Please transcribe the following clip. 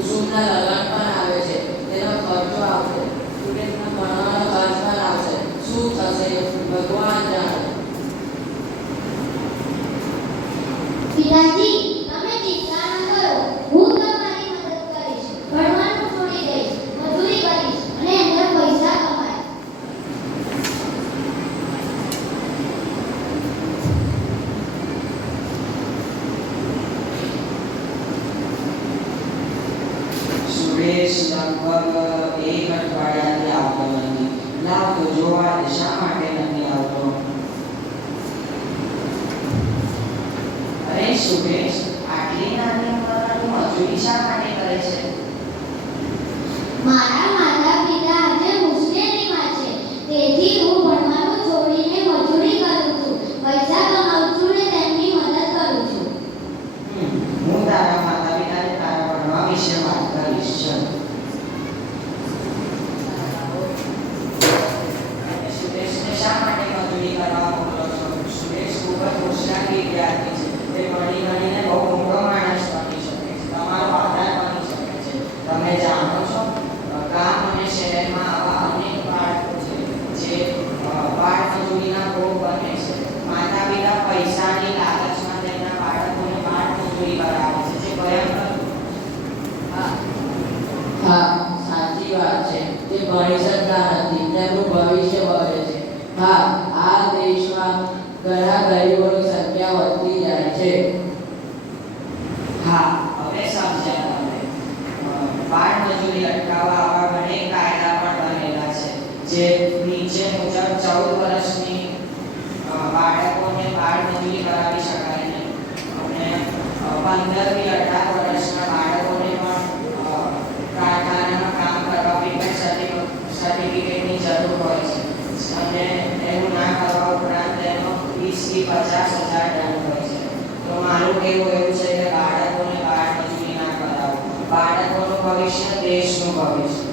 કુસુમના લગ્ન પણ આવે છે, તેનો ખર્ચો આવશે, સ્ટુડન્ટના ભણવાનો ખર્ચ પણ આવશે. શું થશે ભગવાન જાણે. પિતાજી, તમે ચિંતા ન કરો, હું તમારી મદદ કરીશ. ભણવાનું છોડી દઈશ, મજૂરી કરીશ અને અંદર પૈસા કમાઈશ. સુરેશ લગભગ 1 અઠવાડિયાથી આવતો નથી. લાવ તો જોવા દે શા માટે નથી આવતો. અરે સુરેશ, આટલી નાની ઉંમરમાં તું મજૂરી શા માટે કરે છે? મારા માતા-પિતા આજે મુશ્કેલીમાં છે, તેથી હું ભણવાનું છોડીને મજૂરી કરું છું, પૈસા કમાઉં છું ને તેમની મદદ કરું છું. હું તારા માતા પિતાને તારા ભણવા વિશે વાત કરીશ. સુરેશને શા માટે મજૂરી કરવા મોકલો છો? સુરેશ ખૂબ જ હોશિયાર વિદ્યાર્થી છે. તે ભણી ગણીને બહુ મોટો માણસ બની શકે છે, તમારો આધાર બની શકે છે. તમે જાણો છો, ગામ અને શહેરમાં આવા અનેક બાળકો છે જે બાળ મજૂરીના ભોગ બને છે. માતા પિતા પૈસાની લાલચમાં તેમના બાળકોને બાળ મજૂરી કરાવે છે, જે ભયંકર. હા, સાચી વાત છે. તે ભણી શકતા નથી, તેમનું ભવિષ્ય બગડે છે. હા, આ દેશમાં ઘણા ગરીબોની સંખ્યા વધતી જાય છે. હા, હવે સમજ્યા તમે. બાળ મજૂરી અટકાવવા આવા અનેક કાયદા પણ બનેલા છે, જે નીચે મુજબ 14 વર્ષની બાળકોને બાળ મજૂરી કરાવી શકાય નહીં અને 15 થી 18 વર્ષના બાળકોને પણ કારખાનામાં કામ કરવા પેમેન્ટ સર્ટિફિકેટની જરૂર હોય છે અને એવું ના કરવા ઉપરાંત તેનો 20 થી 50 હજાર દંડ હોય છે. તો મારું કહેવું એવું છે કે બાળકોને બાળ મજૂરી ના કરાવો. બાળકોનું ભવિષ્ય દેશનું ભવિષ્ય.